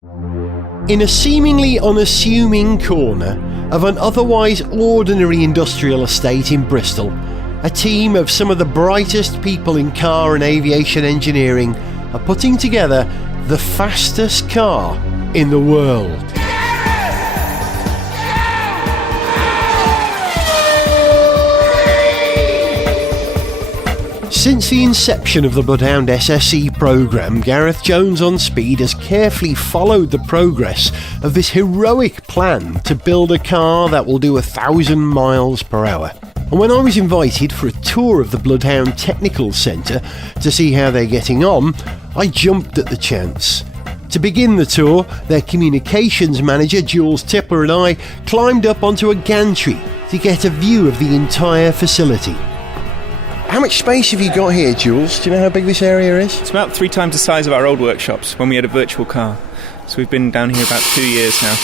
In a seemingly unassuming corner of an otherwise ordinary industrial estate in Bristol, a team of some of the brightest people in car and aviation engineering are putting together the fastest car in the world. Since the inception of the Bloodhound SSC programme, Gareth Jones on Speed has carefully followed the progress of this heroic plan to build a car that will do 1,000 miles per hour. And when I was invited for a tour of the Bloodhound Technical Centre to see how they're getting on, I jumped at the chance. To begin the tour, their communications manager, Jules Tippler, and I climbed up onto a gantry to get a view of the entire facility. How much space have you got here, Jules? Do you know how big this area is? It's about 3 times the size of our old workshops when we had a virtual car. So we've been down here about 2 years now.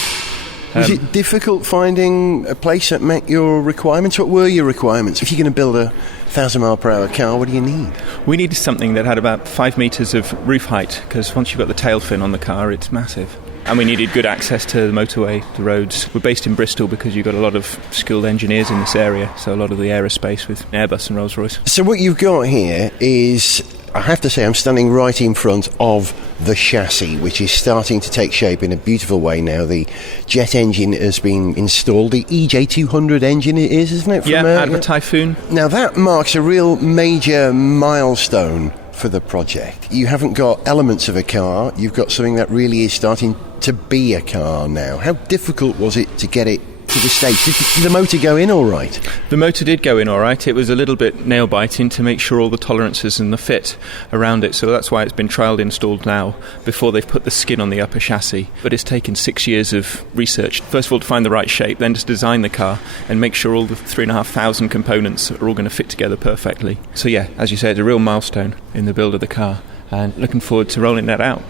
Was it difficult finding a place that met your requirements? What were your requirements? If you're going to build a 1,000 mile per hour car, what do you need? We needed something that had about 5 metres of roof height, because once you've got the tail fin on the car, it's massive. And we needed good access to the motorway, the roads. We're based in Bristol because you've got a lot of skilled engineers in this area, so a lot of the aerospace with Airbus and Rolls-Royce. So what you've got here is, I have to say, I'm standing right in front of the chassis, which is starting to take shape in a beautiful way now. The jet engine has been installed. The EJ200 engine it is, isn't it? Out of a Typhoon. Now that marks a real major milestone for the project. You haven't got elements of a car, you've got something that really is starting to be a car now. How difficult was it to get it to the stage? Did the motor go in all right? The motor did go in all right. It was a little bit nail-biting to make sure all the tolerances and the fit around it, so that's why it's been trialled installed now before they've put the skin on the upper chassis. But it's taken 6 years of research. First of all, to find the right shape, then to design the car and make sure all the 3,500 components are all going to fit together perfectly. So yeah, as you say, it's a real milestone in the build of the car, and looking forward to rolling that out.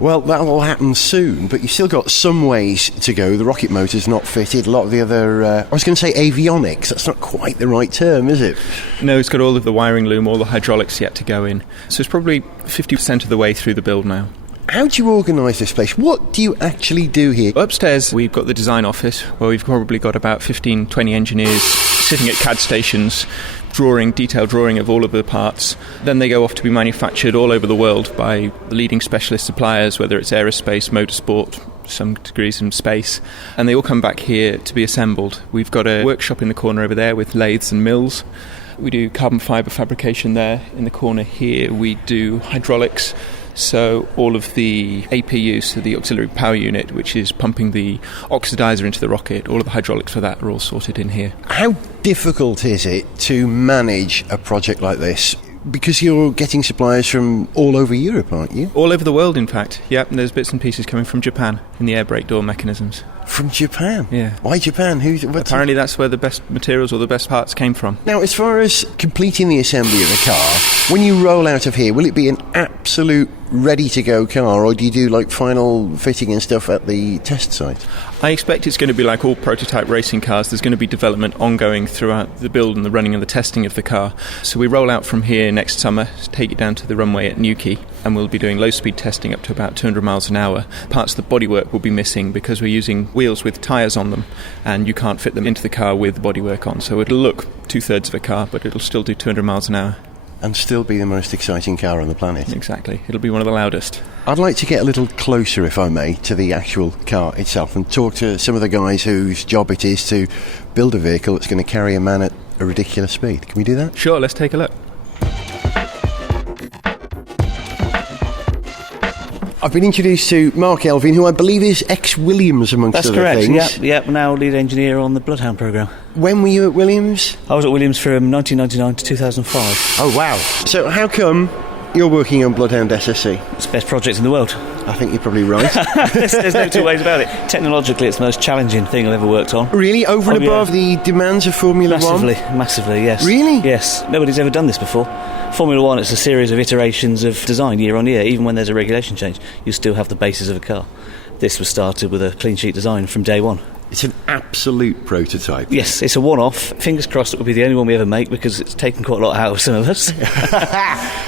Well, that will happen soon, but you've still got some ways to go. The rocket motor's not fitted. A lot of the other, I was going to say avionics. That's not quite the right term, is it? No, it's got all of the wiring loom, all the hydraulics yet to go in. So it's probably 50% of the way through the build now. How do you organise this place? What do you actually do here? Upstairs, we've got the design office, where we've probably got about 15, 20 engineers sitting at CAD stations, detailed drawing of all of the parts. Then they go off to be manufactured all over the world by the leading specialist suppliers, whether it's aerospace, motorsport, some degrees in space, and they all come back here to be assembled. We've got a workshop in the corner over there with lathes and mills. We do carbon fibre fabrication there. In the corner here, we do hydraulics. So all of the APU, so the auxiliary power unit, which is pumping the oxidizer into the rocket, all of the hydraulics for that are all sorted in here. How difficult is it to manage a project like this? Because you're getting suppliers from all over Europe, aren't you? All over the world, in fact. Yep, and there's bits and pieces coming from Japan in the air brake door mechanisms. From Japan? Yeah. Why Japan? Apparently that's where the best materials or the best parts came from. Now, as far as completing the assembly of the car, when you roll out of here, will it be an absolute ready-to-go car, or do you do like final fitting and stuff at the test site? I expect it's going to be like all prototype racing cars. There's going to be development ongoing throughout the build and the running and the testing of the car. So we roll out from here next summer, take it down to the runway at Newquay, and we'll be doing low-speed testing up to about 200 miles an hour. Parts of the bodywork will be missing because we're using wheels with tyres on them, and you can't fit them into the car with the bodywork on. So it'll look 2/3 of a car, but it'll still do 200 miles an hour. And still be the most exciting car on the planet. Exactly. It'll be one of the loudest. I'd like to get a little closer, if I may, to the actual car itself and talk to some of the guys whose job it is to build a vehicle that's going to carry a man at a ridiculous speed. Can we do that? Sure, let's take a look. I've been introduced to Mark Elvin, who I believe is ex-Williams, amongst That's other correct. things. Yep, now lead engineer on the Bloodhound programme. When were you at Williams? I was at Williams from 1999 to 2005. Oh, wow. So how come you're working on Bloodhound SSC? It's the best project in the world. I think you're probably right. There's no two ways about it. Technologically, it's the most challenging thing I've ever worked on. Really? Over and above the demands of Formula One? Massively, yes. Really? Yes. Nobody's ever done this before. Formula One, it's a series of iterations of design year on year. Even when there's a regulation change, you still have the basis of a car. This was started with a clean sheet design from day one. It's an absolute prototype. Yes, it's a one-off. Fingers crossed it will be the only one we ever make, because it's taken quite a lot out of some of us.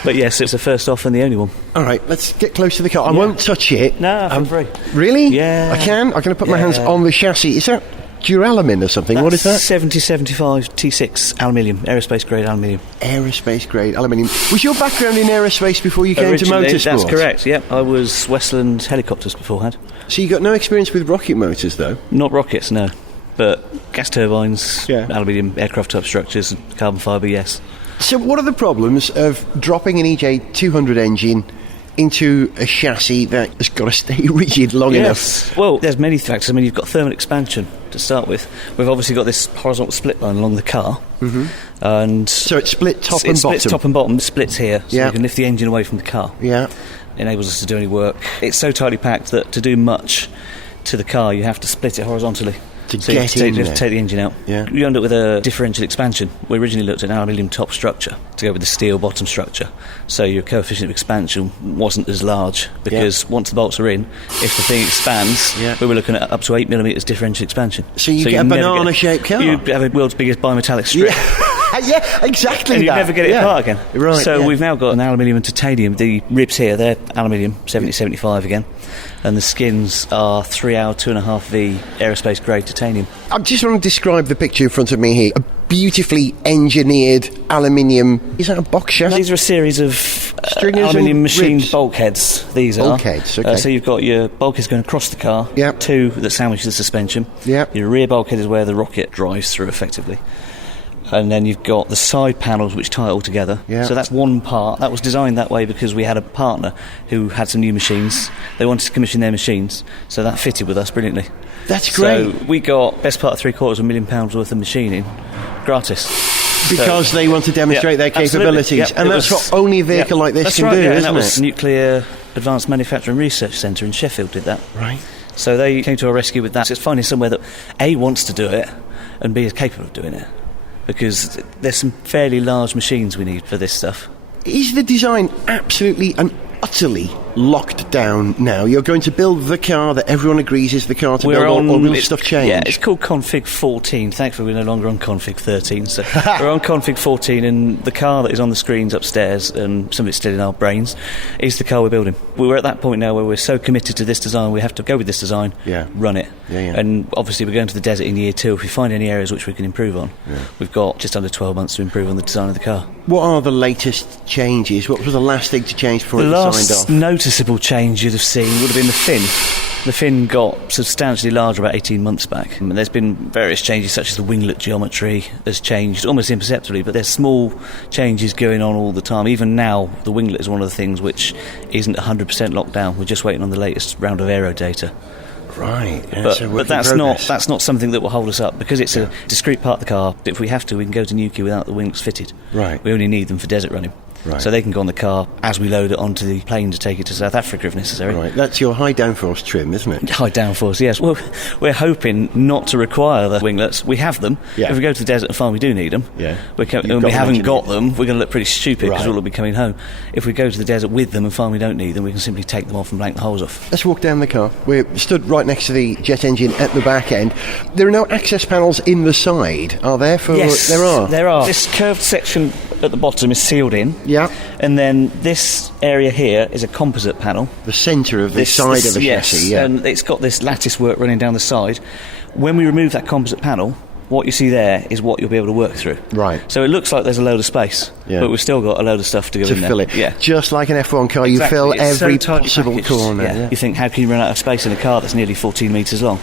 But yes, it's the first off and the only one. All right, let's get close to the car. I won't touch it. No, I'm free. Really? Yeah. I can? I'm going to put my hands on the chassis. Is that duralumin or something? What is that? 7075 T6 aluminium, aerospace grade aluminium. Aerospace grade aluminium. Was your background in aerospace before you came to Originally, motorsport? That's correct, yep. I was Westland Helicopters beforehand. So you got no experience with rocket motors, though? Not rockets, no. But gas turbines, Yeah. aluminium aircraft type structures, carbon fibre, yes. So what are the problems of dropping an EJ200 engine into a chassis that has got to stay rigid long enough? Well, there's many factors. I mean, you've got thermal expansion to start with. We've obviously got this horizontal split line along the car. And So it's split top it and splits bottom? top and bottom, splits here, so Yeah. you can lift the engine away from the car. Yeah. Enables us to do any work. It's so tightly packed that to do much to the car, you have to split it horizontally. To so you get have to in take, there. take the engine out. Yeah. You end up with a differential expansion. We originally looked at an aluminium top structure to go with the steel bottom structure. So your coefficient of expansion wasn't as large, because once the bolts are in, if the thing expands, we were looking at up to 8mm differential expansion. So you get a banana-shaped car? You have a world's biggest bimetallic strip. Yeah, exactly. And you that. never get it apart again. Right. So yeah. we've now got an aluminium and titanium. The ribs here, they're aluminium, 70-75 again. And the skins are 3-hour, 2.5V aerospace grade titanium. I just want to describe the picture in front of me here. A beautifully engineered aluminium. Is that a box chassis? These are a series of Stringers aluminium and machined ribs? bulkheads. These are. Bulkheads, okay. So you've got your bulkheads going across the car, Yep. two that sandwich the suspension. Yep. Your rear bulkhead is where the rocket drives through effectively. And then you've got the side panels which tie it all together. Yeah. So that's one part. That was designed that way because we had a partner who had some new machines. They wanted to commission their machines, so that fitted with us brilliantly. That's great. So we got best part of £750,000 worth of machining gratis. Because they want to demonstrate their capabilities. Absolutely. And that's what only a vehicle like this that's can right, do, and isn't that was it? Nuclear Advanced Manufacturing Research Centre in Sheffield did that. Right. So they came to our rescue with that. So it's finding somewhere that A, wants to do it, and B, is capable of doing it. Because there's some fairly large machines we need for this stuff. Is the design absolutely and utterly locked down now? You're going to build the car that everyone agrees is the car to build, or will stuff change? Yeah, it's called Config 14. Thankfully, we're no longer on Config 13. So we're on Config 14, and the car that is on the screens upstairs, and some of it's still in our brains, is the car we're building. We're at that point now where we're so committed to this design, we have to go with this design, run it. And obviously, we're going to the desert in year 2. If we find any areas which we can improve on, we've got just under 12 months to improve on the design of the car. What are the latest changes? What was the last thing to change before The it was last signed off? noticeable change you'd have seen would have been the fin. The fin got substantially larger about 18 months back. And there's been various changes, such as the winglet geometry has changed almost imperceptibly, but there's small changes going on all the time. Even now, the winglet is one of the things which isn't 100% locked down. We're just waiting on the latest round of aero data. Right, but that's not something that will hold us up, because it's a discrete part of the car. If we have to, we can go to Newquay without the wings fitted. Right. We only need them for desert running. Right. So they can go on the car as we load it onto the plane to take it to South Africa if necessary. Right, that's your high downforce trim, isn't it? High downforce, yes. Well, we're hoping not to require the winglets. We have them. Yeah. If we go to the desert and find we do need them, and we haven't got them, we're going to look pretty stupid because we'll all be coming home. If we go to the desert with them and find we don't need them, we can simply take them off and blank the holes off. Let's walk down the car. We're stood right next to the jet engine at the back end. There are no access panels in the side, are there? Yes, there are. There are. This curved section at the bottom is sealed in. Yeah. And then this area here is a composite panel. The centre of the side of the chassis, and it's got this lattice work running down the side. When we remove that composite panel, what you see there is what you'll be able to work through. Right. So it looks like there's a load of space, but we've still got a load of stuff to go in there. Fill it. Yeah. Just like an F1 car, you fill every possible corner. Yeah. You think, how can you run out of space in a car that's nearly 14 metres long?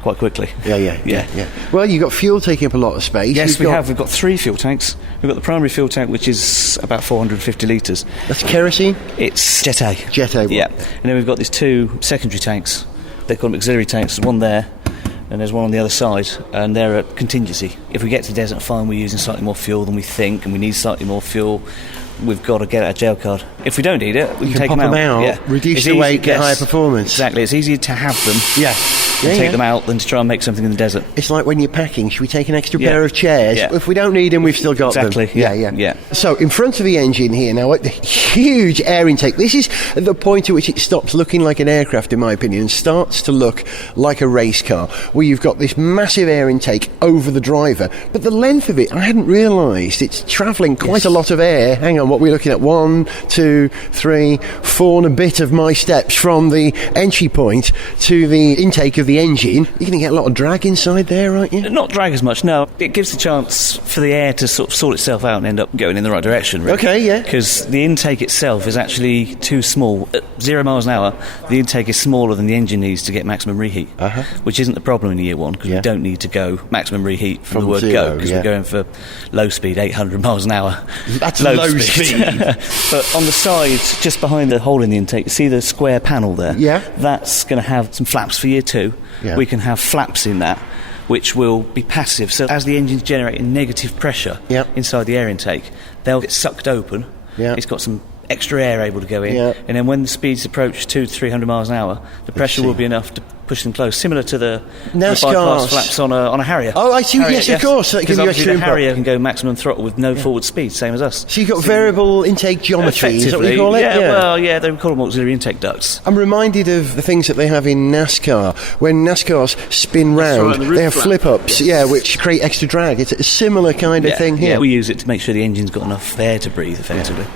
Quite quickly. Yeah. Well, you've got fuel taking up a lot of space. Yes, we have. We've got 3 fuel tanks. We've got the primary fuel tank, which is about 450 litres. That's kerosene? It's Jet A. Jet A. Yeah. And then we've got these 2 secondary tanks. They're called auxiliary tanks. There's one there, and there's one on the other side, and they're a contingency. If we get to the desert and find we're using slightly more fuel than we think, and we need slightly more fuel, we've got to get out a jail card. If we don't need it, we can take pop them out. Reduce the weight, get higher performance. Exactly. It's easier to have them and take them out than to try and make something in the desert. It's like when you're packing, should we take an extra pair of chairs? Yeah. If we don't need them, we've still got them. Exactly. Yeah. So in front of the engine here now, a huge air intake. This is at the point at which it stops looking like an aircraft, in my opinion, and starts to look like a race car, where you've got this massive air intake over the driver. But the length of it, I hadn't realised. It's travelling quite a lot of air. Hang on, what we're looking at? 1, 2, 3, 4 and a bit of my steps from the entry point to the intake of the engine. You're going to get a lot of drag inside there, aren't you? Not drag as much, no. It gives the chance for the air to sort of sort itself out and end up going in the right direction, really. Okay, yeah. Because the intake itself is actually too small. At 0 miles an hour, the intake is smaller than the engine needs to get maximum reheat, which isn't the problem in year one, because we don't need to go maximum reheat from the word zero, go, because we're going for low speed, 800 miles an hour. That's low speed. But on the side, just behind the hole in the intake, you see the square panel there? Yeah. That's going to have some flaps for year 2. Yeah. We can have flaps in that, which will be passive. So as the engine's generating negative pressure inside the air intake, they'll get sucked open. Yeah. It's got some extra air able to go in. Yeah. And then when the speeds approach 200 to 300 miles an hour, the pressure will be enough to push them close, similar to the bypass flaps on a Harrier. Oh, I see. Yes, of course. Because obviously the Harrier can go maximum throttle with no forward speed, same as us. So you've got variable intake geometry, is that what you call it? Yeah, they call them auxiliary intake ducts. I'm reminded of the things that they have in NASCAR. When NASCARs spin round, they have flip-ups, which create extra drag. It's a similar kind of thing here. Yeah, we use it to make sure the engine's got enough air to breathe, effectively.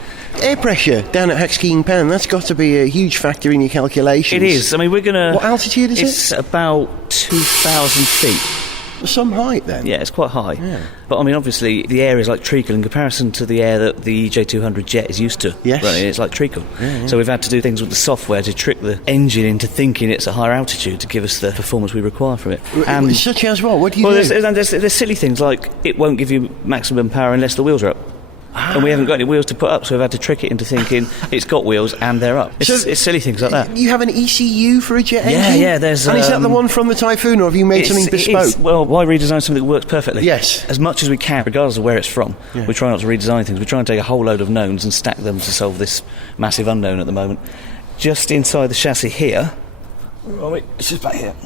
Air pressure down at Haxkeen Pan, that's got to be a huge factor in your calculations. It is. I mean, we're going to... What altitude is it? It's about 2,000 feet. Some height, then. Yeah, it's quite high. Yeah. But, I mean, obviously, the air is like treacle in comparison to the air that the EJ200 jet is used to running. It's like treacle. Yeah. So we've had to do things with the software to trick the engine into thinking it's a higher altitude to give us the performance we require from it. Such as what? What do you do? There's silly things like it won't give you maximum power unless the wheels are up. And we haven't got any wheels to put up, so we've had to trick it into thinking it's got wheels and they're up. It's silly things like that. You have an ECU for a jet engine? Yeah, there's... And is that the one from the Typhoon, or have you made something bespoke? Well, why redesign something that works perfectly? Yes. As much as we can, regardless of where it's from. Yeah. We try not to redesign things. We try and take a whole load of knowns and stack them to solve this massive unknown at the moment. Just inside the chassis here... Oh, wait, it's just back here.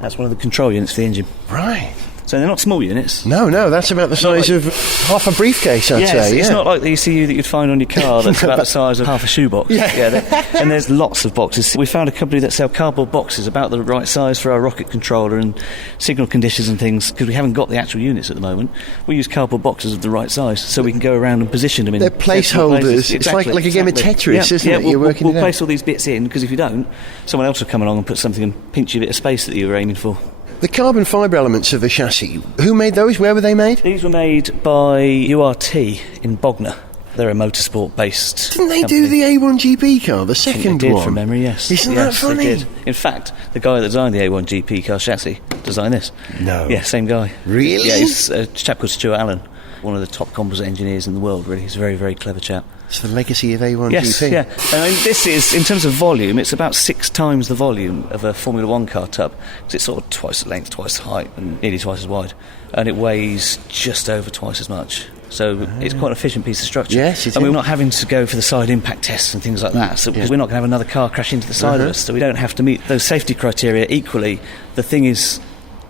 That's one of the control units for the engine. Right. So they're not small units. No, that's about the size of half a briefcase, I'd say. It's not like the ECU that you'd find on your car that's about the size of half a shoebox. And there's lots of boxes. We found a company that sell cardboard boxes about the right size for our rocket controller and signal conditions and things, because we haven't got the actual units at the moment. We use cardboard boxes of the right size so we can go around and position them in... They're placeholders. It's like a game of Tetris, isn't it? We'll place all these bits in, because if you don't, someone else will come along and put something and pinch you a bit of space that you were aiming for. The carbon fibre elements of the chassis, who made those? Where were they made? These were made by URT in Bognor. They're a motorsport-based Didn't they company. do the A1GP car, the second they did, one? From memory, yes. Isn't that funny? They did. In fact, the guy that designed the A1GP car chassis designed this. No. Yeah, same guy. Really? Yeah, he's a chap called Stuart Allen, one of the top composite engineers in the world, really. He's a very, very clever chap. It's the legacy of A1GP. Yes, yeah. I mean, this is, in terms of volume, it's about 6 times the volume of a Formula 1 car tub, because it's sort of twice the length, twice the height, and nearly twice as wide. And it weighs just over twice as much. So it's quite an efficient piece of structure. Yes, it is. And we're not having to go for the side impact tests and things like that, so because we're not going to have another car crash into the side of us, so we don't have to meet those safety criteria equally. The thing is,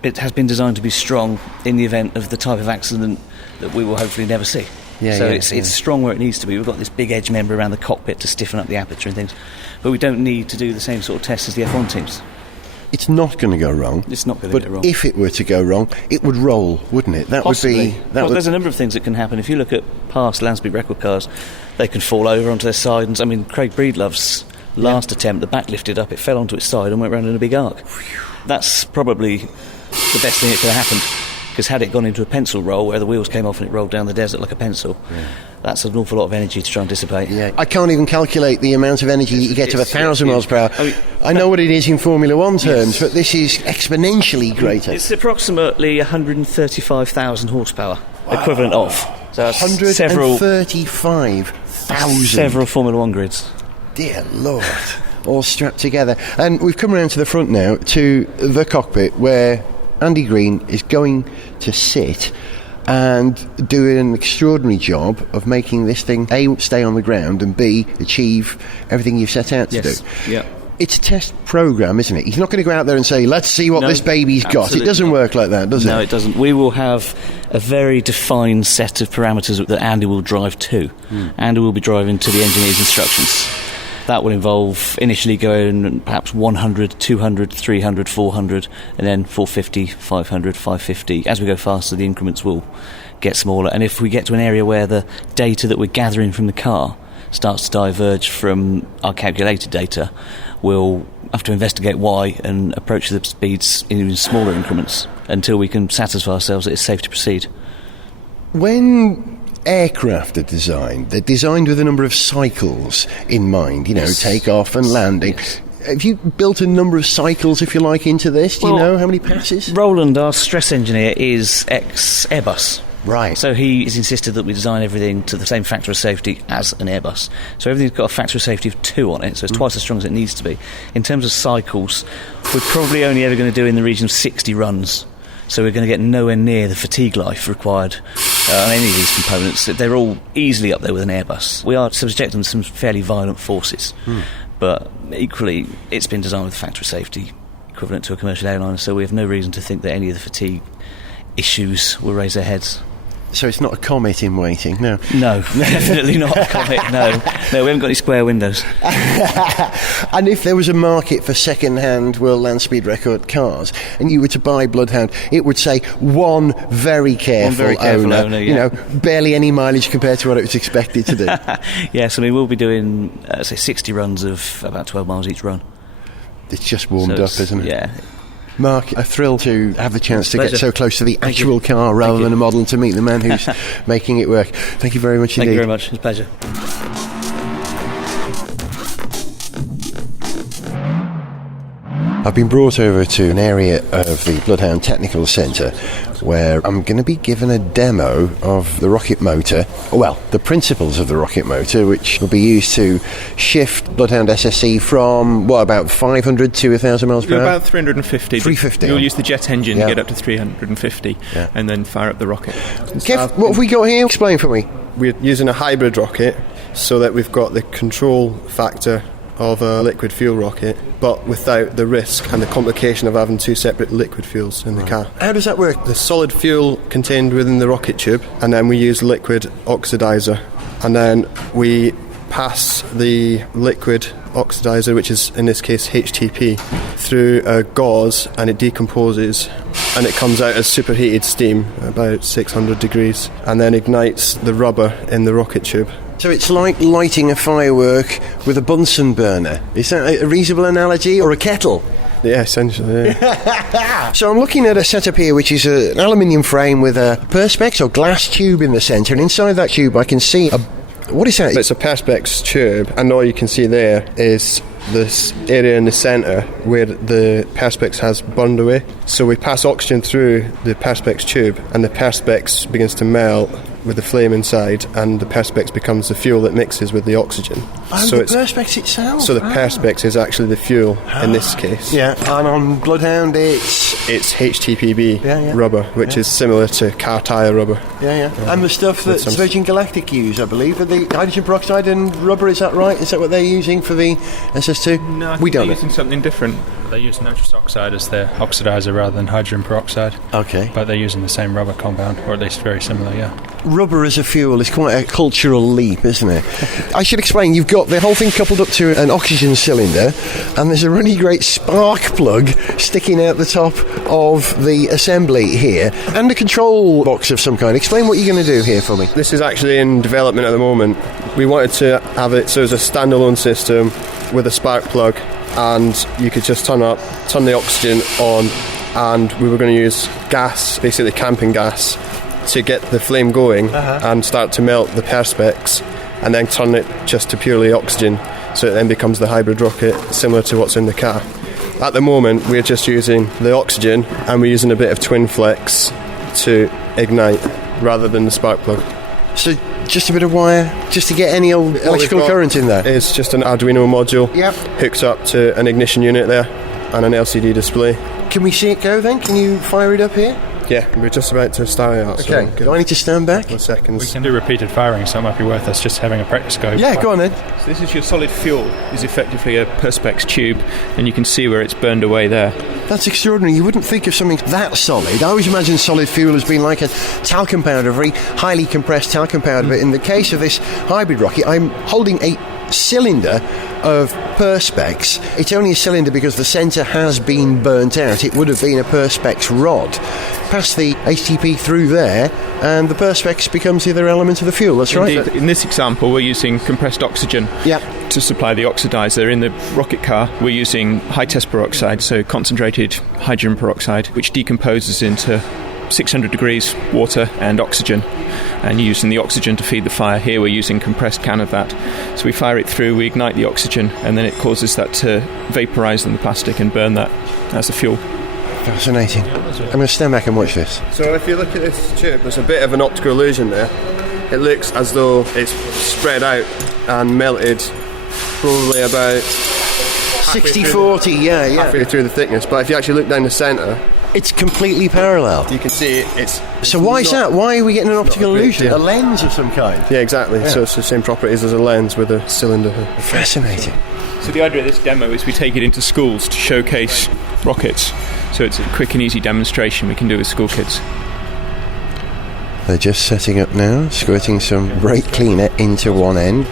it has been designed to be strong in the event of the type of accident that we will hopefully never see. It's strong where it needs to be. We've got this big edge member around the cockpit to stiffen up the aperture and things, but we don't need to do the same sort of tests as the F1 teams. It's not going to go wrong. It's not going to go wrong. But if it were to go wrong, it would roll, wouldn't it? Possibly. There's a number of things that can happen. If you look at past Lansbury record cars, they can fall over onto their side. And I mean, Craig Breedlove's last attempt, the back lifted up, it fell onto its side and went round in a big arc. That's probably the best thing that could have happened. Because had it gone into a pencil roll where the wheels came off and it rolled down the desert like a pencil, that's an awful lot of energy to try and dissipate. Yeah. I can't even calculate the amount of energy you get to 1,000 miles per hour. I know what it is in Formula 1 terms, but this is exponentially greater. It's approximately 135,000 horsepower, equivalent of. So that's 135,000. Several Formula 1 grids. Dear Lord. All strapped together. And we've come around to the front now, to the cockpit, where Andy Green is going to sit and do an extraordinary job of making this thing A, stay on the ground, and B, achieve everything you've set out to do. Yeah. It's a test program, isn't it? He's not going to go out there and say, let's see what this baby's got. It doesn't work like that, does it? No, it doesn't. We will have a very defined set of parameters that Andy will drive to. Andy will be driving to the engineer's instructions. That will involve initially going perhaps 100, 200, 300, 400, and then 450, 500, 550. As we go faster, the increments will get smaller. And if we get to an area where the data that we're gathering from the car starts to diverge from our calculated data, we'll have to investigate why and approach the speeds in even smaller increments until we can satisfy ourselves that it's safe to proceed. When aircraft are designed, they're designed with a number of cycles in mind, take-off and landing. Yes. Have you built a number of cycles, if you like, into this? Do you know how many passes? Roland, our stress engineer, is ex-Airbus. Right. So he has insisted that we design everything to the same factor of safety as an Airbus. So everything's got a factor of safety of 2 on it, so it's twice as strong as it needs to be. In terms of cycles, we're probably only ever going to do in the region of 60 runs. So we're going to get nowhere near the fatigue life required on any of these components. They're all easily up there with an Airbus. We are subjecting them to some fairly violent forces, but equally it's been designed with a factor of safety equivalent to a commercial airliner, so we have no reason to think that any of the fatigue issues will raise their heads. So it's not a Comet in waiting, no? No, definitely not a Comet, no. No, we haven't got any square windows. And if there was a market for second-hand world land speed record cars, and you were to buy Bloodhound, it would say one very careful owner, yeah. Barely any mileage compared to what it was expected to do. Yes, I mean, we'll be doing, 60 runs of about 12 miles each run. It's just warmed up, isn't it? Yeah. Mark, a thrill to have the chance to Pleasure. get so close to the actual car rather than a model, and to meet the man who's making it work. Thank you very much indeed. Thank you very much. It's a pleasure. I've been brought over to an area of the Bloodhound Technical Centre where I'm going to be given a demo of the rocket motor, well, the principles of the rocket motor, which will be used to shift Bloodhound SSC from, about 500 to 1,000 miles per hour? About 350. 350. You'll use the jet engine to get up to 350 and then fire up the rocket. Kev, what have we got here? Explain for me. We're using a hybrid rocket so that we've got the control factor of a liquid fuel rocket, but without the risk and the complication of having 2 separate liquid fuels in the car. How does that work? The solid fuel contained within the rocket tube, and then we use liquid oxidizer, and then we pass the liquid oxidizer, which is in this case HTP, through a gauze, and it decomposes and it comes out as superheated steam, about 600 degrees, and then ignites the rubber in the rocket tube. So it's like lighting a firework with a Bunsen burner. Is that a reasonable analogy? Or a kettle? Yeah, essentially, yeah. So I'm looking at a setup here which is an aluminium frame with a perspex or glass tube in the centre, and inside that tube I can see what is that? It's a perspex tube, and all you can see there is this area in the centre where the perspex has burned away. So we pass oxygen through the perspex tube, and the perspex begins to melt with the flame inside, and the perspex becomes the fuel that mixes with the oxygen. So the perspex itself? So the perspex is actually the fuel in this case. Yeah, and on Bloodhound it's HTPB rubber, which is similar to car tyre rubber. And the stuff that Virgin Galactic use, I believe, are the hydrogen peroxide and rubber, is that right? Is that what they're using for the SS2? No, I we think don't they're using something different. They use nitrous oxide as their oxidizer rather than hydrogen peroxide. Okay. But they're using the same rubber compound, or at least very similar, Rubber as a fuel is quite a cultural leap, isn't it? I should explain, you've got the whole thing coupled up to an oxygen cylinder, and there's a really great spark plug sticking out the top of the assembly here, and a control box of some kind. Explain what you're going to do here for me. This is actually in development at the moment. We wanted to have it so it's a standalone system with a spark plug, and you could just turn the oxygen on, and we were going to use gas, basically camping gas, to get the flame going and start to melt the perspex, and then turn it just to purely oxygen, so it then becomes the hybrid rocket similar to what's in the car. At the moment we're just using the oxygen, and we're using a bit of twin flex to ignite rather than the spark plug. So just a bit of wire, just to get any old electrical current in there? It's just an Arduino module, hooks up to an ignition unit there and an LCD display. Can we see it go then? Can you fire it up here? Yeah, we're just about to start it out. Okay, do I need to stand back? 1 second. We can do repeated firing, so it might be worth us just having a practice go. Yeah, go on then. So this is your solid fuel, is effectively a Perspex tube, and you can see where it's burned away there. That's extraordinary. You wouldn't think of something that solid. I always imagine solid fuel as being like a talcum powder, a very highly compressed talcum powder. But in the case of this hybrid rocket, I'm holding a cylinder of Perspex. It's only a cylinder because the centre has been burnt out. It would have been a Perspex rod. Pass the HTP through there, and the Perspex becomes the other element of the fuel. That's right. Indeed. In this example, we're using compressed oxygen to supply the oxidizer. In the rocket car, we're using high test peroxide, so concentrated hydrogen peroxide, which decomposes into 600 degrees water and oxygen, and using the oxygen to feed the fire. Here we're using compressed can of that. So we fire it through, we ignite the oxygen, and then it causes that to vaporise in the plastic and burn that as the fuel. Fascinating. I'm going to stand back and watch this. So if you look at this tube, there's a bit of an optical illusion there. It looks as though it's spread out and melted probably about 60-40, yeah. halfway through the thickness. But if you actually look down the centre, It's completely parallel. you can see it's... So why is that? Why are we getting an optical a big illusion? deal. A lens of some kind? Yeah, exactly. So it's the same properties as a lens with a cylinder. Fascinating. So the idea of this demo is we take it into schools to showcase rockets. So it's a quick and easy demonstration we can do with school kids. They're just setting up now, squirting some brake cleaner into one end.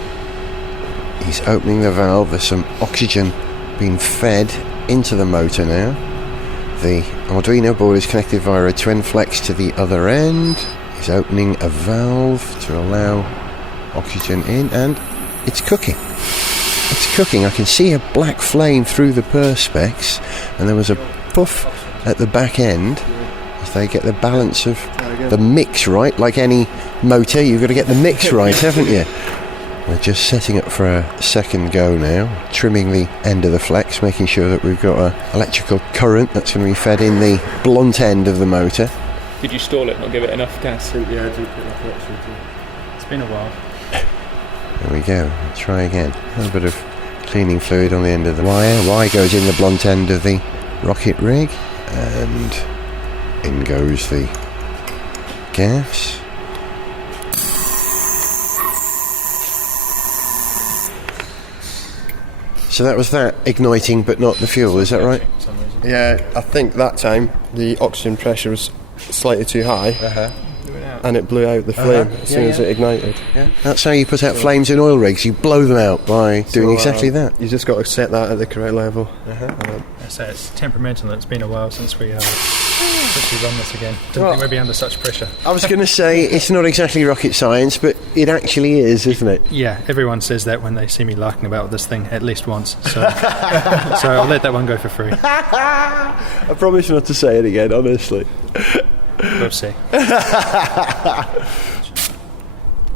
He's opening the valve. There's some oxygen being fed into the motor now. The Arduino board is connected via a twin flex to the other end. He's opening a valve to allow oxygen in, and it's cooking. It's cooking. I can see a black flame through the Perspex, and there was a puff at the back end as they get the balance of the mix right. Like any motor, you've got to get the mix right, haven't you? We're just setting up for a second go now, trimming the end of the flex, making sure that we've got an electrical current that's going to be fed in the blunt end of the motor. Did you stall it, not give it enough gas? Yeah, I do put enough oxygen too. It's been a while. There we go. Let's try again. A little bit of cleaning fluid on the end of the wire. Wire goes in the blunt end of the rocket rig, and in goes the gas. So that was that igniting, but not the fuel, is that right? Yeah, I think that time the oxygen pressure was slightly too high, and it blew out the flame as soon as it ignited. Yeah. That's how you put out flames in oil rigs. You blow them out by doing exactly that. You just got to set that at the correct level. So it's temperamental. It's been a while since we run this again. Didn't think we'd be under such pressure. I was going to say, it's not exactly rocket science, but it actually is, isn't it? Yeah, everyone says that when they see me larking about with this thing at least once. So, so I'll let that one go for free. I promise not to say it again, honestly. We'll see.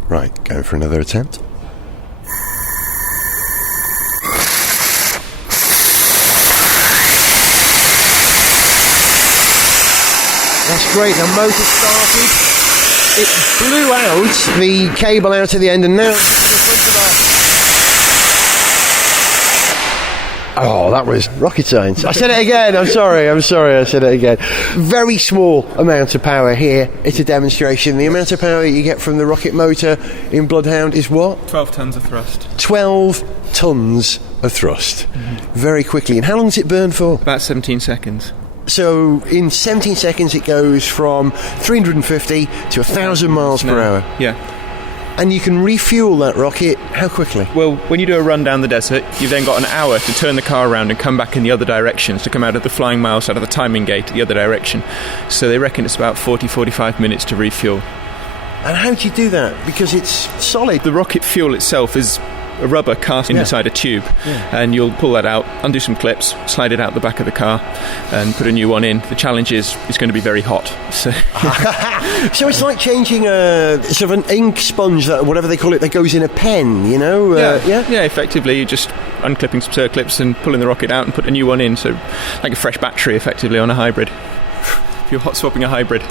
Right, go for another attempt. That's great, the motor started. It blew out the cable out of the end, and now it's in front of us. Oh, that was rocket science. I said it again. I'm sorry. I said it again. Very small amount of power here. It's a demonstration. The amount of power you get from the rocket motor in Bloodhound is what? 12 tonnes of thrust. 12 tonnes of thrust. Very quickly. And how long does it burn for? About 17 seconds. So in 17 seconds it goes from 350 to 1,000 miles per hour. Yeah. And you can refuel that rocket how quickly? Well, when you do a run down the desert, you've then got an hour to turn the car around and come back in the other direction, to come out of the flying miles, out of the timing gate, the other direction. So they reckon it's about 40-45 minutes to refuel. And how do you do that? Because it's solid. The rocket fuel itself is a rubber cast inside a tube, and you'll pull that out, undo some clips, slide it out the back of the car, and put a new one in. The challenge is it's going to be very hot. So, So it's like changing a sort of an ink sponge, that whatever they call it, that goes in a pen, you know? Yeah, effectively, you're just unclipping some circlips and pulling the rocket out and put a new one in. So like a fresh battery, effectively, on a hybrid. If you're hot swapping a hybrid.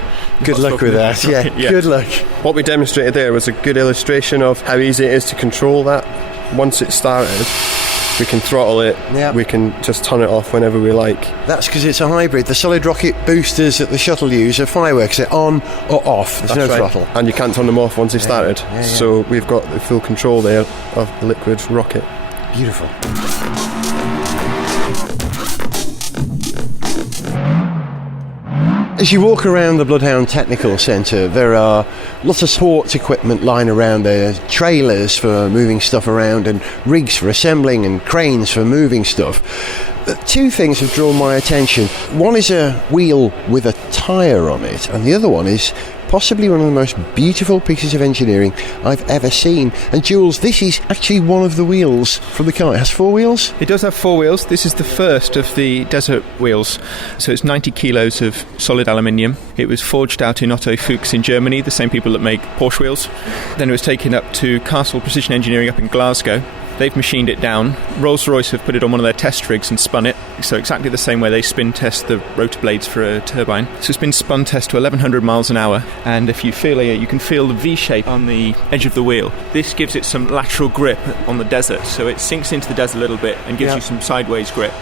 Good luck with that, yeah. Good luck. What we demonstrated there was a good illustration of how easy it is to control that once it started. We can throttle it. Yeah. We can just turn it off whenever we like. That's because it's a hybrid. The solid rocket boosters that the shuttle use are fireworks. They're on or off. There's no throttle. And you can't turn them off once they've started. Yeah. So we've got the full control there of the liquid rocket. Beautiful. As you walk around the Bloodhound Technical Centre, there are lots of sports equipment lying around there, trailers for moving stuff around and rigs for assembling and cranes for moving stuff. Two things have drawn my attention. One is a wheel with a tyre on it, and the other one is possibly one of the most beautiful pieces of engineering I've ever seen. And Jules, this is actually one of the wheels from the car. It has 4 wheels? It does have 4 wheels. This is the first of the desert wheels. So it's 90 kilos of solid aluminium. It was forged out in Otto Fuchs in Germany, the same people that make Porsche wheels. Then it was taken up to Castle Precision Engineering up in Glasgow. They've machined it down. Rolls-Royce have put it on one of their test rigs and spun it. So exactly the same way they spin test the rotor blades for a turbine. So it's been spun test to 1100 miles an hour. And if you feel it, you can feel the V-shape on the edge of the wheel. This gives it some lateral grip on the desert. So it sinks into the desert a little bit and gives you some sideways grip.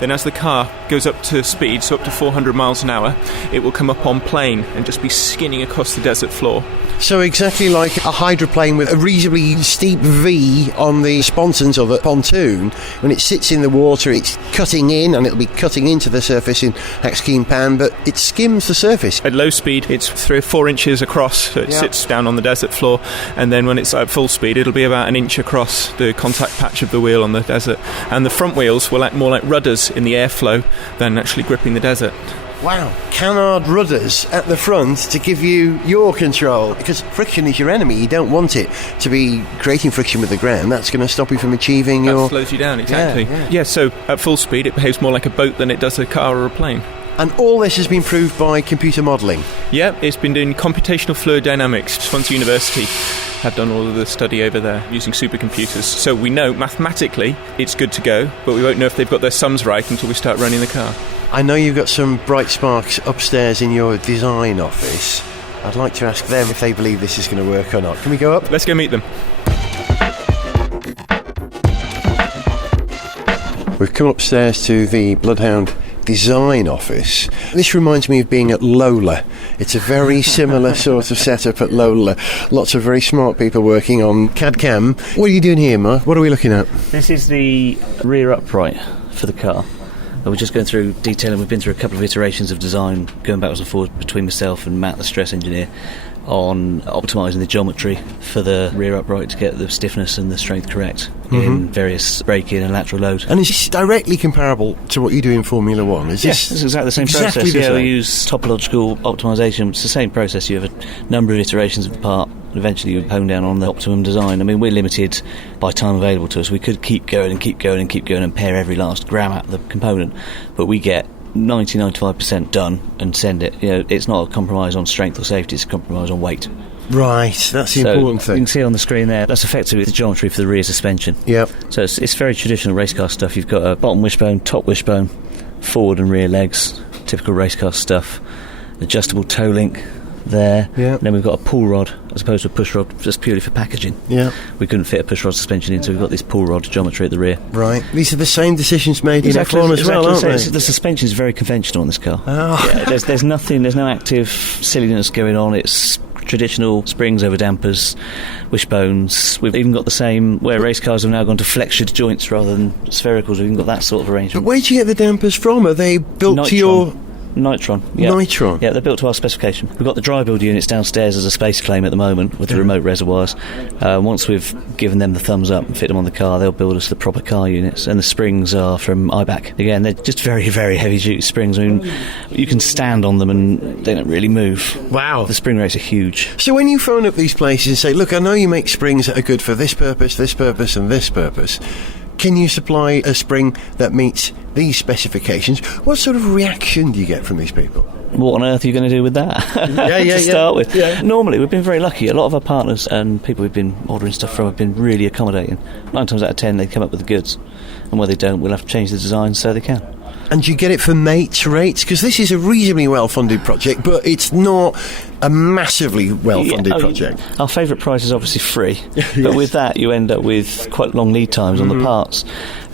Then as the car goes up to speed, so up to 400 miles an hour, it will come up on plane and just be skinning across the desert floor. So exactly like a hydroplane with a reasonably steep V on the sponsons of a pontoon. When it sits in the water, it's cutting in, and it'll be cutting into the surface in Axkeen Pan, but it skims the surface. At low speed, it's 3 or 4 inches across, so it sits down on the desert floor, and then when it's at full speed, it'll be about 1 inch across the contact patch of the wheel on the desert. And the front wheels will act more like rudders in the airflow than actually gripping the desert. Wow. Canard rudders at the front to give you your control, because friction is your enemy. You don't want it to be creating friction with the ground. That's going to stop you from achieving that slows you down, exactly. Yeah, so at full speed it behaves more like a boat than it does a car or a plane. And all this has been proved by computer modelling? Yeah, it's been doing computational fluid dynamics. Swansea University have done all of the study over there using supercomputers. So we know mathematically it's good to go, but we won't know if they've got their sums right until we start running the car. I know you've got some bright sparks upstairs in your design office. I'd like to ask them if they believe this is going to work or not. Can we go up? Let's go meet them. We've come upstairs to the Bloodhound design office. This reminds me of being at Lola. It's a very similar sort of setup at Lola. Lots of very smart people working on CAD-CAM. What are you doing here, Mark? What are we looking at? This is the rear upright for the car. We're just going through detailing. We've been through a couple of iterations of design, going backwards and forwards between myself and Matt, the stress engineer, on optimising the geometry for the rear upright to get the stiffness and the strength correct in various braking and lateral load. And is this directly comparable to what you do in Formula One? Yes, it's exactly the same process. We use topological optimisation. It's the same process. You have a number of iterations of the part. Eventually you hone down on the optimum design. I mean, we're limited by time available to us. We could keep going and pare every last gram out of the component, but we get 90-95% done and send it. You know, it's not a compromise on strength or safety, it's a compromise on weight. Right, that's the important thing. You can see on the screen there, that's effectively the geometry for the rear suspension. Yep. So it's very traditional race car stuff. You've got a bottom wishbone, top wishbone, forward and rear legs, typical race car stuff, adjustable toe link there. Yeah. And then we've got a pull rod as opposed to a push rod, just purely for packaging. Yeah. We couldn't fit a push rod suspension in, so we've got this pull rod geometry at the rear. Right. These are the same decisions made in F1 as well, aren't they? The suspension is very conventional on this car. Oh. Yeah, there's no active silliness going on. It's traditional springs over dampers, wishbones. We've even got the same, where race cars have now gone to flexured joints rather than sphericals. We've even got that sort of arrangement. But where do you get the dampers from? Are they built to your... Nitron. Yeah. Nitron? Yeah, they're built to our specification. We've got the dry build units downstairs as a space claim at the moment with the remote reservoirs. Once we've given them the thumbs up and fit them on the car, they'll build us the proper car units. And the springs are from IBAC. Again, they're just very, very heavy-duty springs. I mean, you can stand on them and they don't really move. Wow. The spring rates are huge. So when you phone up these places and say, look, I know you make springs that are good for this purpose, and this purpose, can you supply a spring that meets these specifications? What sort of reaction do you get from these people? What on earth are you going to do with that? To start with. Yeah. Normally, we've been very lucky. A lot of our partners and people we've been ordering stuff from have been really accommodating. 9 times out of 10, they come up with the goods. And where they don't, we'll have to change the design so they can. And you get it for mates rates? Because this is a reasonably well-funded project, but it's not a massively well-funded project. Our favourite price is obviously free, but with that you end up with quite long lead times on the parts,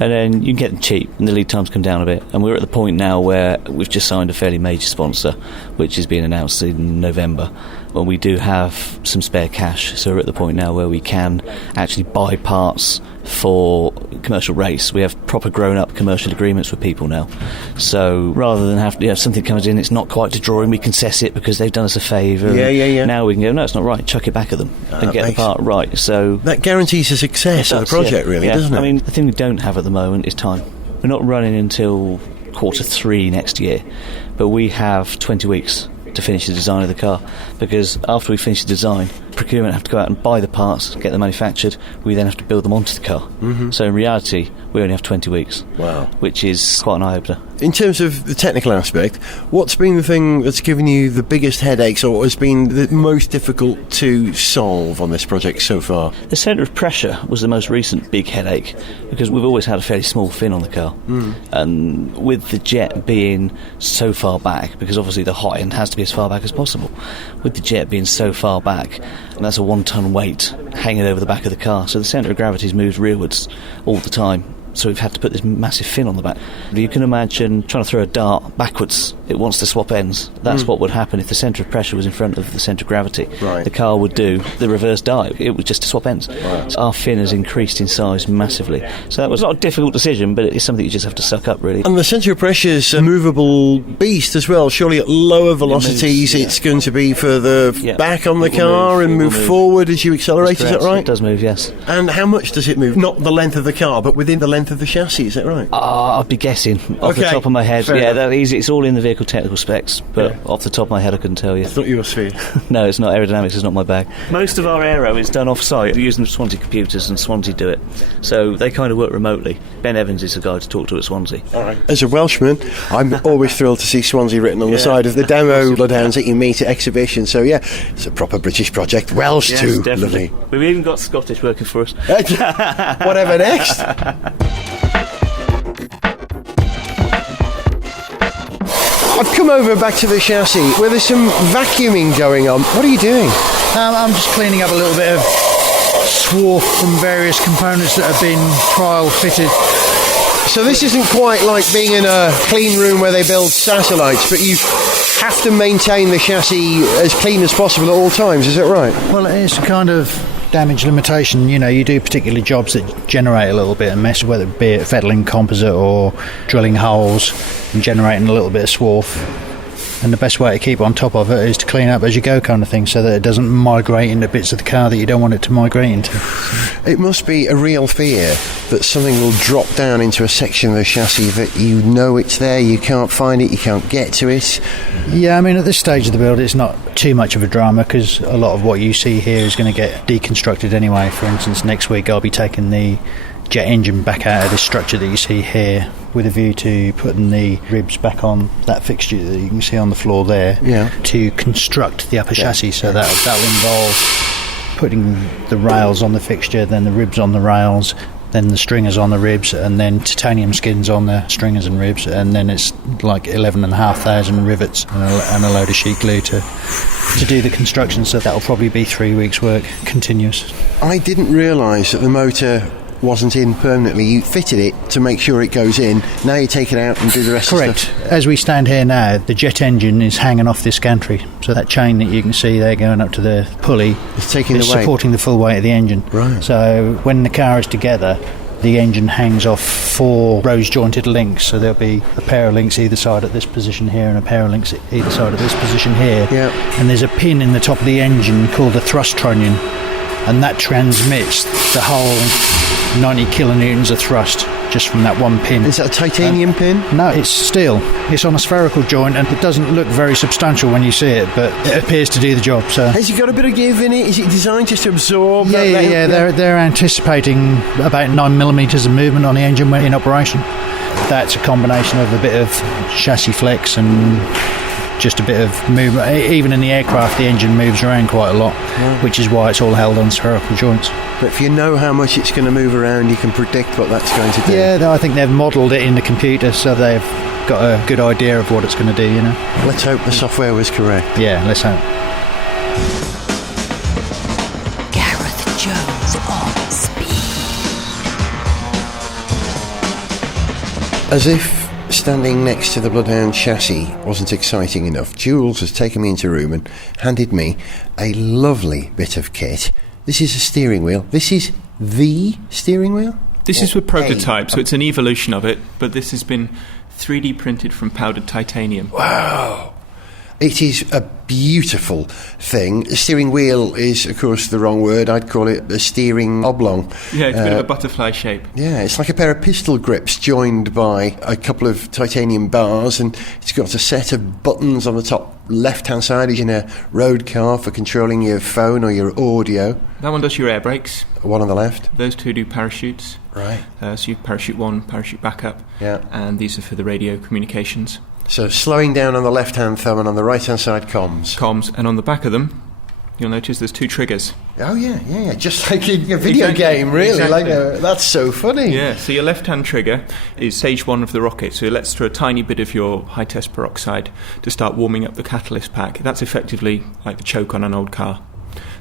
and then you can get them cheap and the lead times come down a bit. And we're at the point now where we've just signed a fairly major sponsor, which is being announced in November, when we do have some spare cash. So we're at the point now where we can actually buy parts for commercial race. We have proper grown-up commercial agreements with people now. So rather than have something comes in, it's not quite to drawing, we concess it because they've done us a favour. Yeah. Now we can go, no, it's not right, chuck it back at them and get the part right. So that guarantees the success of the project, really, doesn't it? I mean, the thing we don't have at the moment is time. We're not running until Q3 next year, but we have 20 weeks to finish the design of the car, because after we finish the design, procurement have to go out and buy the parts, get them manufactured, we then have to build them onto the car. So in reality we only have 20 weeks. Wow. Which is quite an eye-opener. In terms of the technical aspect, what's been the thing that's given you the biggest headaches, or has been the most difficult to solve on this project so far? The centre of pressure was the most recent big headache, because we've always had a fairly small fin on the car, and with the jet being so far back, because obviously the hot end has to be as far back as possible, with the jet being so far back, and that's a 1 ton weight hanging over the back of the car, so the centre of gravity's moved rearwards all the time. So we've had to put this massive fin on the back. You can imagine trying to throw a dart backwards. It wants to swap ends. That's what would happen if the centre of pressure was in front of the centre of gravity. Right. The car would do the reverse dive. It was just to swap ends. Right. So our fin has increased in size massively. So that was not a difficult decision, but it's something you just have to suck up, really. And the centre of pressure's a movable beast as well. Surely at lower velocities it's going to be further back on the car and move forward as you accelerate, is that right? It does move, yes. And how much does it move? Not the length of the car, but within the length of the chassis, is that right? I'd be guessing off the top of my head. Fair enough. It's all in the vehicle technical specs, but off the top of my head I couldn't tell you. I thought you were sphere. No, it's not. Aerodynamics is not my bag. Most of our aero is done off-site. We're using Swansea computers, and Swansea do it. So they kind of work remotely. Ben Evans is the guy to talk to at Swansea. All right. As a Welshman, I'm always thrilled to see Swansea written on the side of the demo Bloodhounds that you meet at exhibitions. So yeah, it's a proper British project. Welsh too. Definitely. Lovely. We've even got Scottish working for us. Whatever next. I've come over back to the chassis where there's some vacuuming going on. What are you doing? I'm just cleaning up a little bit of swarf from various components that have been trial fitted. So this isn't quite like being in a clean room where they build satellites, but you have to maintain the chassis as clean as possible at all times, is that right? Well, it's a kind of damage limitation. You know, you do particular jobs that generate a little bit of mess, whether it be it fettling composite or drilling holes and generating a little bit of swarf. And the best way to keep on top of it is to clean up as you go, kind of thing, so that it doesn't migrate into bits of the car that you don't want it to migrate into. It must be a real fear that something will drop down into a section of the chassis that you know it's there, you can't find it, you can't get to it. Yeah, I mean, at this stage of the build, it's not too much of a drama, because a lot of what you see here is going to get deconstructed anyway. For instance, next week I'll be taking the jet engine back out of this structure that you see here, with a view to putting the ribs back on that fixture that you can see on the floor there, to construct the upper chassis. So that'll involve putting the rails on the fixture, then the ribs on the rails, then the stringers on the ribs, and then titanium skins on the stringers and ribs, and then it's like 11,500 rivets and a load of sheet glue to do the construction. So that'll probably be 3 weeks work continuous. I didn't realise that the motor wasn't in permanently. You fitted it to make sure it goes in. Now you take it out and do the rest of the stuff. Correct. As we stand here now, the jet engine is hanging off this gantry. So that chain that you can see there going up to the pulley It's taking the weight. supporting the full weight of the engine. Right. So when the car is together, the engine hangs off 4 rose jointed links. So there'll be a pair of links either side at this position here and a pair of links either side at this position here. Yeah. And there's a pin in the top of the engine called the thrust trunnion, and that transmits the whole 90 kilonewtons of thrust just from that one pin. Is that a titanium pin? No, it's steel. It's on a spherical joint, and it doesn't look very substantial when you see it, but it appears to do the job. So Has it got a bit of give in it? Is it designed just to absorb? yeah. They're anticipating about 9 millimetres of movement on the engine when in operation. That's a combination of a bit of chassis flex and just a bit of movement. Even in the aircraft, the engine moves around quite a lot, which is why it's all held on spherical joints. But if you know how much it's going to move around, you can predict what that's going to do. Yeah, I think they've modelled it in the computer, so they've got a good idea of what it's going to do, Let's hope the software was correct. Yeah, let's hope. Gareth Jones on speed. As if standing next to the Bloodhound chassis wasn't exciting enough, Jules has taken me into a room and handed me a lovely bit of kit. This is a steering wheel. This is the steering wheel? This is a prototype, so it's an evolution of it, but this has been 3D printed from powdered titanium. Wow! It is a beautiful thing. The steering wheel is, of course, the wrong word. I'd call it a steering oblong. Yeah, it's a bit of a butterfly shape. Yeah, it's like a pair of pistol grips joined by a couple of titanium bars, and it's got a set of buttons on the top left-hand side as in a road car for controlling your phone or your audio. That one does your air brakes. One on the left. Those two do parachutes. Right. So you have parachute 1, parachute backup. Yeah. And these are for the radio communications. So slowing down on the left-hand thumb and on the right-hand side comms. And on the back of them, you'll notice there's 2 triggers. Oh, yeah. Just like in a video game, really. Exactly. That's so funny. Yeah, so your left-hand trigger is stage 1 of the rocket, so it lets through a tiny bit of your high-test peroxide to start warming up the catalyst pack. That's effectively like the choke on an old car.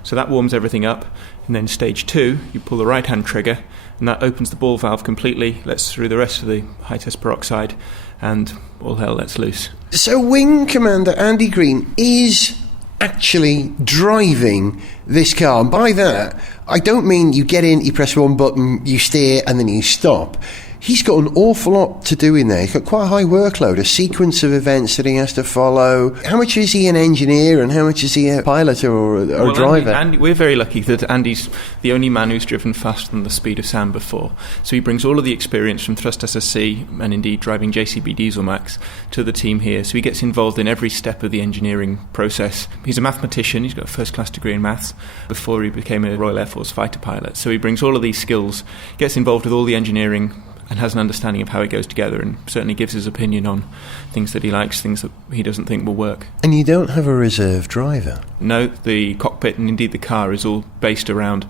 So that warms everything up, and then stage 2, you pull the right-hand trigger, and that opens the ball valve completely, lets through the rest of the high-test peroxide, and all hell lets loose. So Wing Commander Andy Green is actually driving this car, and by that, I don't mean you get in, you press one button, you steer, and then you stop. He's got an awful lot to do in there. He's got quite a high workload, a sequence of events that he has to follow. How much is he an engineer and how much is he a pilot or a driver? Andy, we're very lucky that Andy's the only man who's driven faster than the speed of sound before. So he brings all of the experience from Thrust SSC and indeed driving JCB Diesel Max to the team here. So he gets involved in every step of the engineering process. He's a mathematician. He's got a first-class degree in maths before he became a Royal Air Force fighter pilot. So he brings all of these skills, gets involved with all the engineering and has an understanding of how it goes together, and certainly gives his opinion on things that he likes, things that he doesn't think will work. And you don't have a reserve driver? No, the cockpit and indeed the car is all based around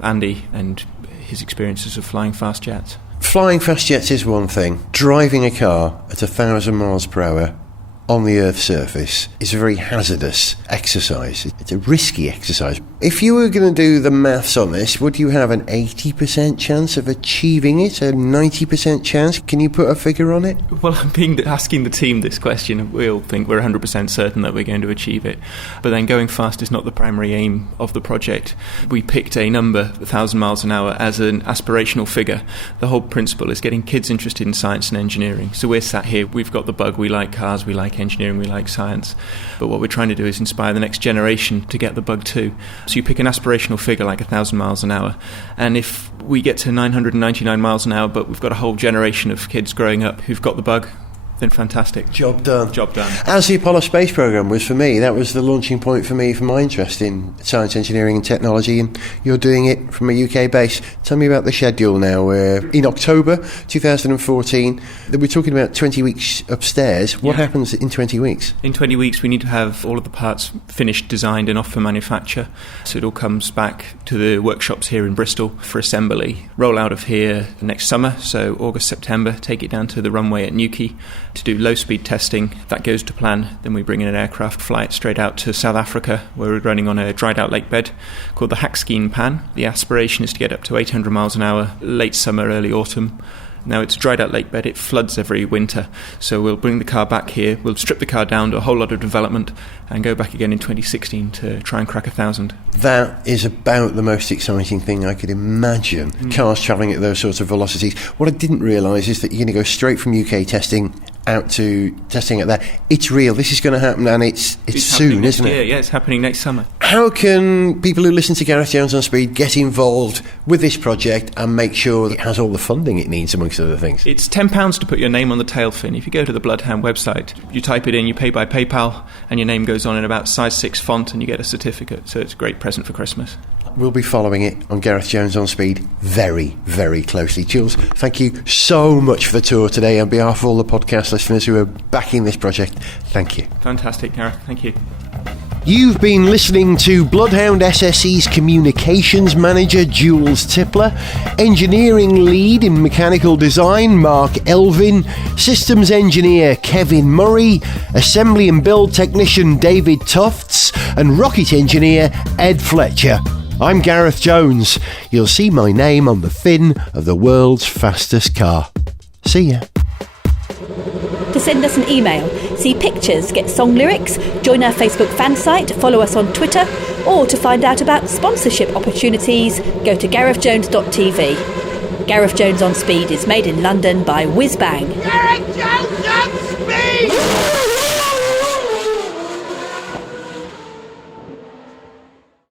Andy and his experiences of flying fast jets. Flying fast jets is one thing. Driving a car at 1,000 miles per hour on the Earth's surface is a very hazardous exercise. It's a risky exercise. If you were going to do the maths on this, would you have an 80% chance of achieving it? A 90% chance? Can you put a figure on it? Well, asking the team this question, we all think we're 100% certain that we're going to achieve it. But then going fast is not the primary aim of the project. We picked a number, 1,000 miles an hour, as an aspirational figure. The whole principle is getting kids interested in science and engineering. So we're sat here, we've got the bug, we like cars, we like engineering, we like science. But what we're trying to do is inspire the next generation to get the bug too. So you pick an aspirational figure like 1,000 miles an hour, and if we get to 999 miles an hour, but we've got a whole generation of kids growing up who've got the bug, then fantastic. Job done. Job done. As the Apollo space program was for me, that was the launching point for me for my interest in science, engineering and technology, and you're doing it from a UK base. Tell me about the schedule now. We're in October 2014. We're talking about 20 weeks upstairs. What happens in 20 weeks? In 20 weeks we need to have all of the parts finished, designed and off for manufacture. So it all comes back to the workshops here in Bristol for assembly. Roll out of here next summer, so August, September, take it down to the runway at Newquay to do low-speed testing. That goes to plan. Then we bring in an aircraft, fly it straight out to South Africa, where we're running on a dried-out lake bed called the Hakskeen Pan. The aspiration is to get up to 800 miles an hour, late summer, early autumn. Now it's a dried-out lake bed, it floods every winter. So we'll bring the car back here, we'll strip the car down, do a whole lot of development, and go back again in 2016 to try and crack 1,000. That is about the most exciting thing I could imagine. Cars travelling at those sorts of velocities. What I didn't realise is that you're going to go straight from UK testing out to testing at there. It's real. This is going to happen, and it's soon, isn't it? Yeah, it's happening next summer. How can people who listen to Gareth Jones on Speed get involved with this project and make sure it has all the funding it needs, amongst other things? It's £10 to put your name on the tail fin. If you go to the Bloodhound website, you type it in, you pay by PayPal, and your name goes on in about size 6 font, and you get a certificate. So it's a great present for Christmas. We'll be following it on Gareth Jones on Speed very, very closely. Jules, thank you so much for the tour today. On behalf of all the podcast listeners who are backing this project, thank you. Fantastic, Gareth. Thank you. You've been listening to Bloodhound SSC's Communications Manager, Jules Tippler, Engineering Lead in Mechanical Design, Mark Elvin, Systems Engineer, Kevin Murray, Assembly and Build Technician, David Tufts, and Rocket Engineer, Ed Fletcher. I'm Gareth Jones. You'll see my name on the fin of the world's fastest car. See ya. To send us an email, see pictures, get song lyrics, join our Facebook fan site, follow us on Twitter, or to find out about sponsorship opportunities, go to garethjones.tv. Gareth Jones on Speed is made in London by Whiz Bang. Gareth Jones on Speed!